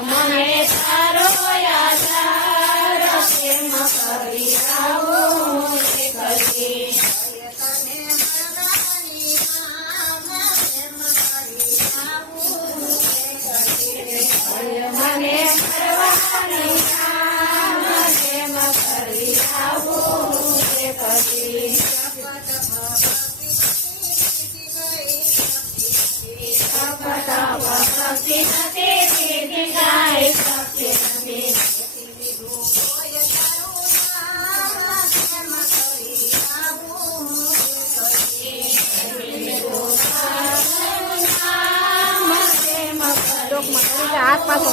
કરી. કરી હાથ પાછો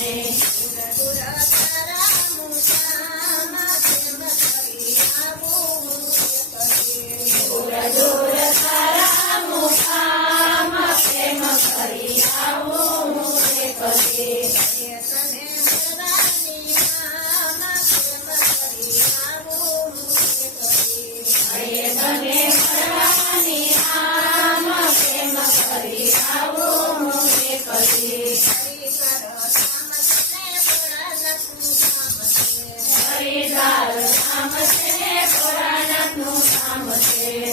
Amen. સાંભળશે કોરાનાથનું સાંભળશે